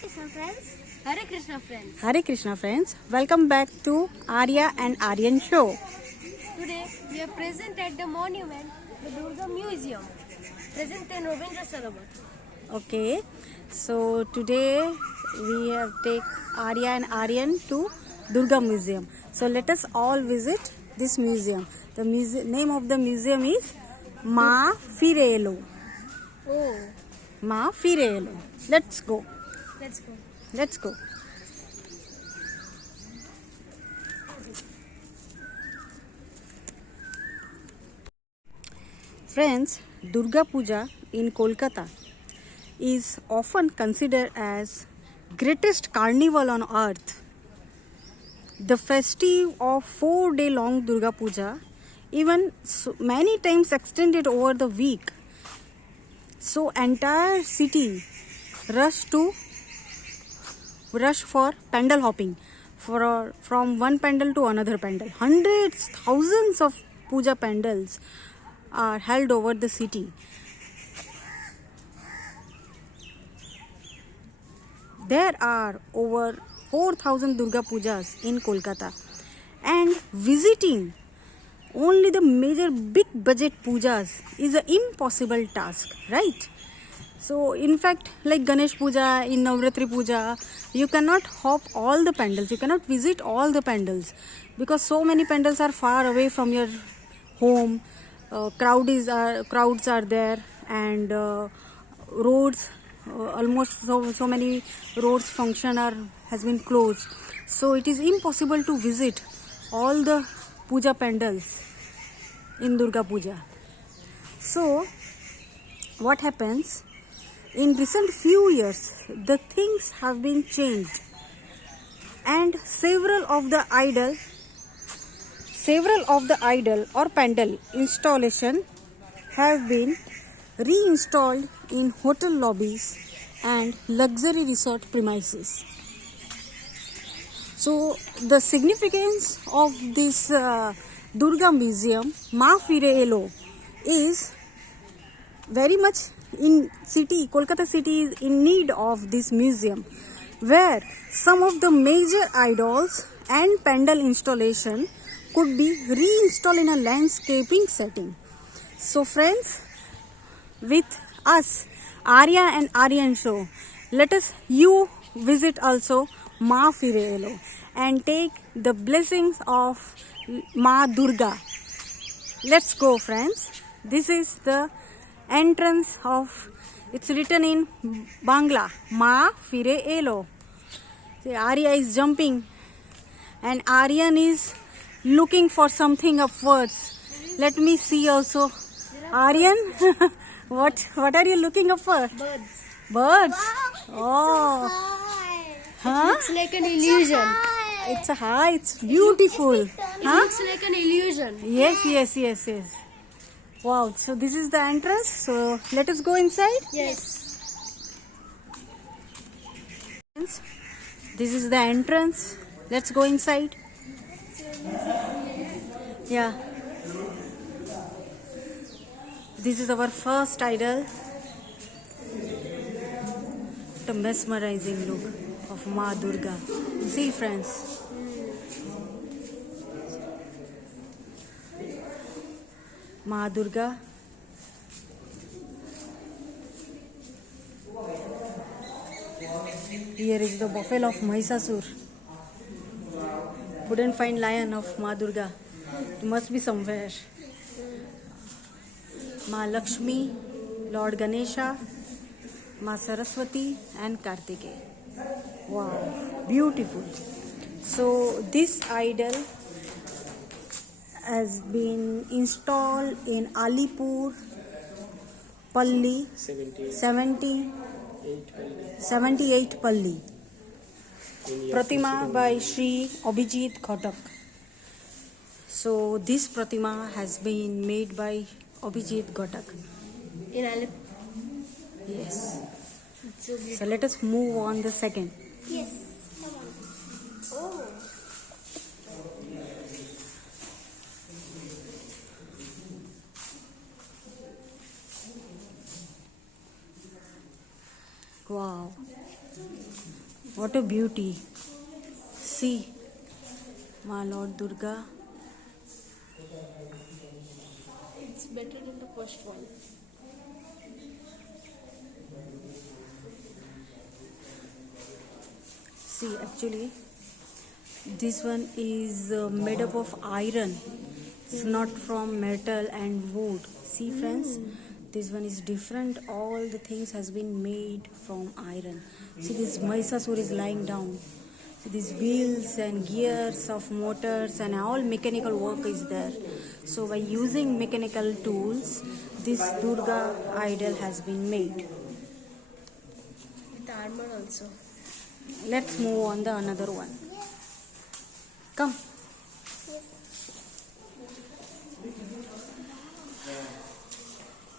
Krishna friends. Hare Krishna friends. Hare Krishna friends, welcome back to Arya and Aryan show. Today we are present at the monument, the Durga Museum, present in Rabindra Sarovar. Okay, so today we have take Arya and Aryan to Durga Museum. So let us all visit this museum. The name of the museum is Ma Firelo. Oh, Ma Firelo. Let's go. let's go. Let's go. Friends, Durga Puja in Kolkata is often considered as greatest carnival on earth. The festive of 4-day long Durga Puja even many times extended over the week. So entire city rush for pandal hopping from one pandal to another pandal. Hundreds, thousands of puja pandals are held over the city. There are over 4,000 Durga Pujas in Kolkata, and visiting only the major big budget pujas is an impossible task, right? So in fact, like Ganesh Puja, in Navratri Puja, you cannot hop all the pandals, you cannot visit all the pandals because so many pandals are far away from your home. Crowds are there, and roads, almost so many roads function has been closed. So it is impossible to visit all the puja pandals in Durga Puja. So what happens? In recent few years, the things have been changed, and several of the idol or pandal installation have been reinstalled in hotel lobbies and luxury resort premises. So the significance of this Durga Museum, Ma Firelo, is very much Kolkata city is in need of this museum, where some of the major idols and pandal installation could be reinstalled in a landscaping setting. So friends, with us, Arya and Aryan show, let us you visit also Ma Firelo and take the blessings of Ma Durga. Let's go, friends. This is the entrance of, it's written in Bangla, Ma Firelo. Arya is jumping and Aryan is looking for something upwards. Let me see also. Aryan, what are you looking up for? Birds. Birds? Wow, Oh, it's huh? looks like an illusion. It's a high, it's beautiful. It Huh? looks like an illusion. Yes. Wow, so this is the entrance. So let us go inside. Yes. This is the entrance. Let's go inside. Yeah. This is our first idol. The mesmerizing look of Ma Durga. See, friends. Ma Durga. Here is the buffalo of Mahishasur. Couldn't find lion of Ma Durga. It must be somewhere. Ma Lakshmi, Lord Ganesha, Ma Saraswati and Kartikeya. Wow, beautiful. So this idol has been installed in Alipur, Palli, 78 Palli. Pratima by Sri Abhijit Ghatak. So this Pratima has been made by Abhijit Ghatak. In Alip. Yes. It's so beautiful. So let us move on the second. Yes. Come on. Oh. Wow. What a beauty. See, Ma Lord Durga. It's better than the first one. See, actually, this one is made up of iron. It's not from metal and wood. See, friends, this one is different. All the things has been made from iron. See, this Mahishasur is lying down. See, these wheels and gears of motors and all mechanical work is there. So by using mechanical tools, this Durga idol has been made. With armor also. Let's move on the another one. Come.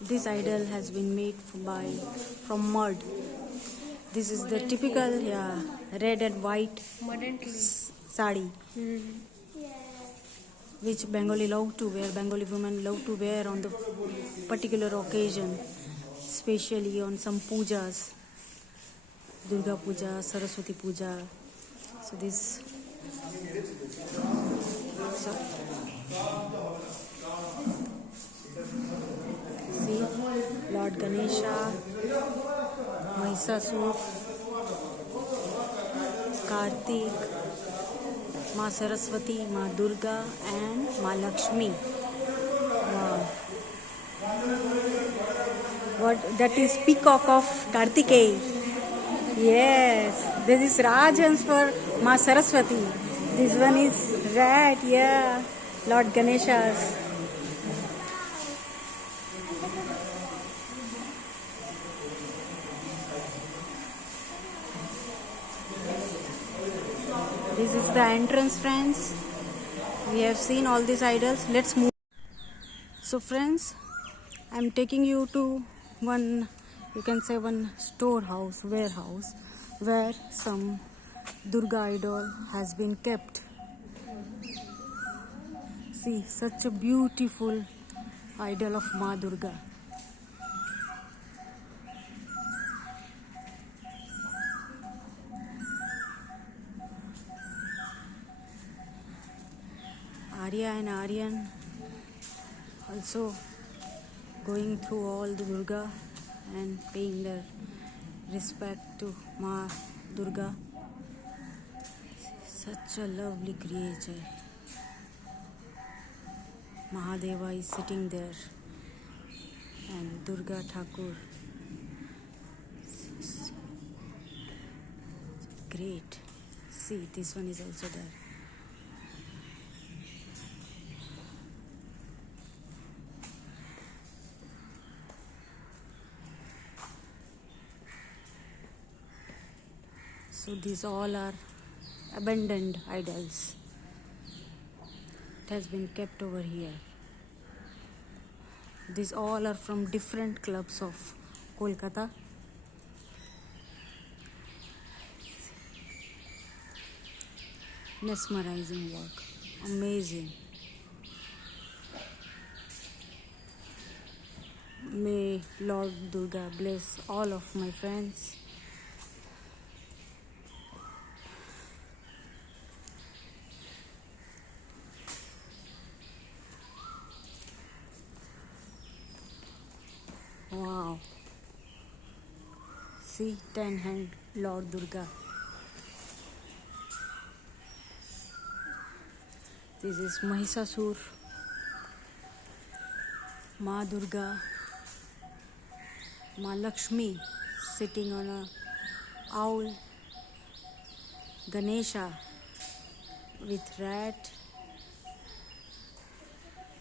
This idol has been made from mud. This is the typical red and white Mud and clay. sari which Bengali love to wear. Bengali women love to wear on the particular occasion, especially on some pujas, Durga Puja, Saraswati Puja. So this. So, see, Lord Ganesha, Mahishasur, Kartik, Ma Saraswati, Ma Durga and Ma Lakshmi. Wow. What, that is peacock of Kartikeya. Yes, this is Rajhans for Ma Saraswati. This one is red, yeah, Lord Ganesha's. This is the entrance, friends. We have seen all these idols. Let's move. So, friends, I'm taking you to one, you can say one storehouse, warehouse, where some Durga idol has been kept. See, such a beautiful idol of Ma Durga. Arya and Aryan also going through all the Durga and paying their respect to Ma Durga. Such a lovely creature. Mahadeva is sitting there and Durga Thakur. Great. See, this one is also there. So these all are abandoned idols. It has been kept over here. These all are from different clubs of Kolkata. Mesmerizing work. Amazing. May Lord Durga bless all of my friends. Wow. See, 10-hand Lord Durga. This is Mahishasur, Ma Durga, Ma Lakshmi sitting on a owl, Ganesha with rat,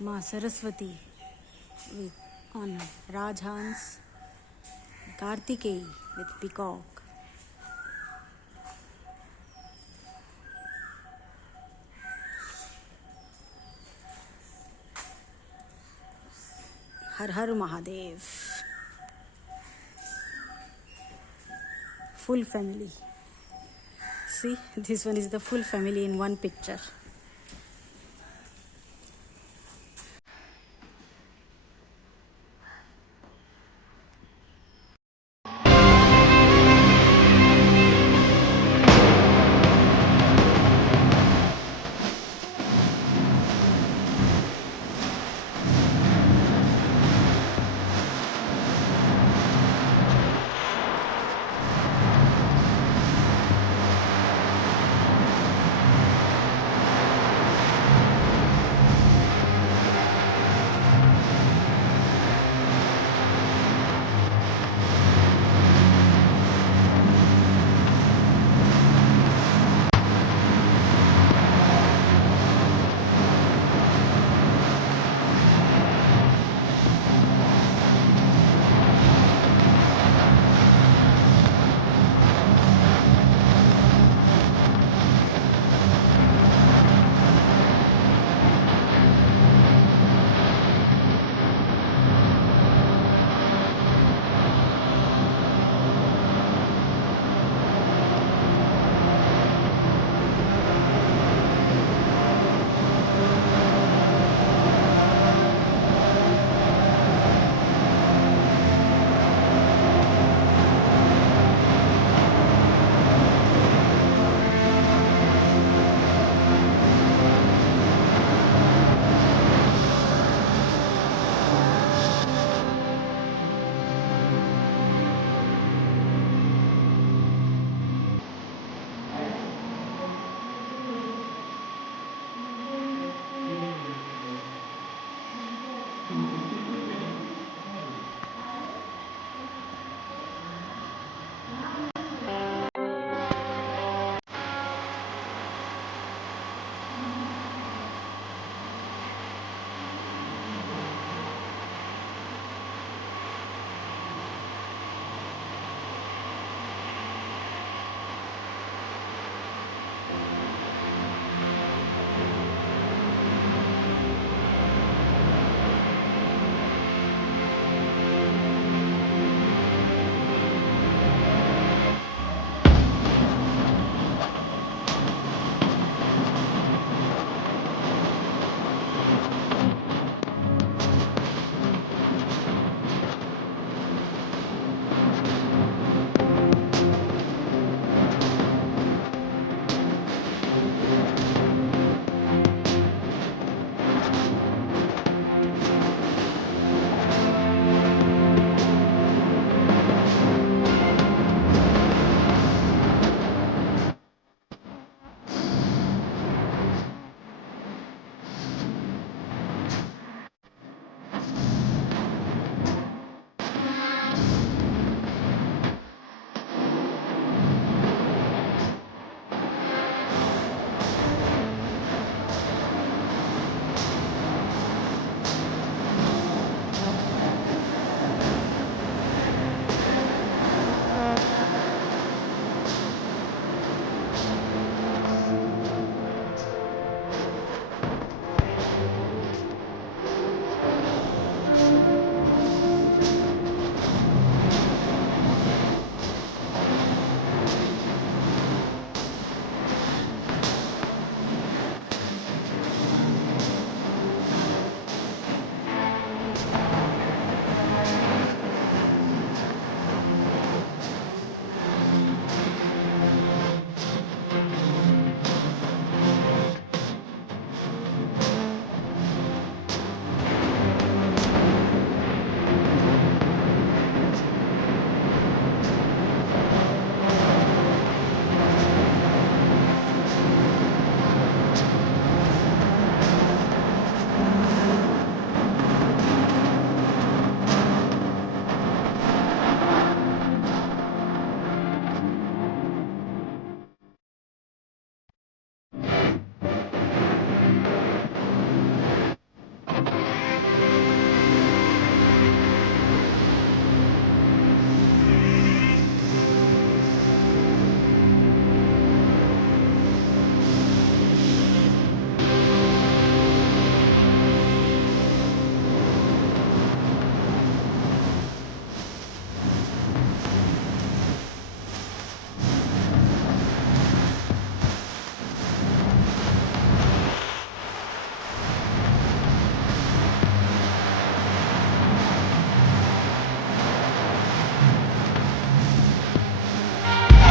Ma Saraswati with on Rajhans, Kartikeya with peacock. Har Har Mahadev. Full family. See, this one is the full family in one picture.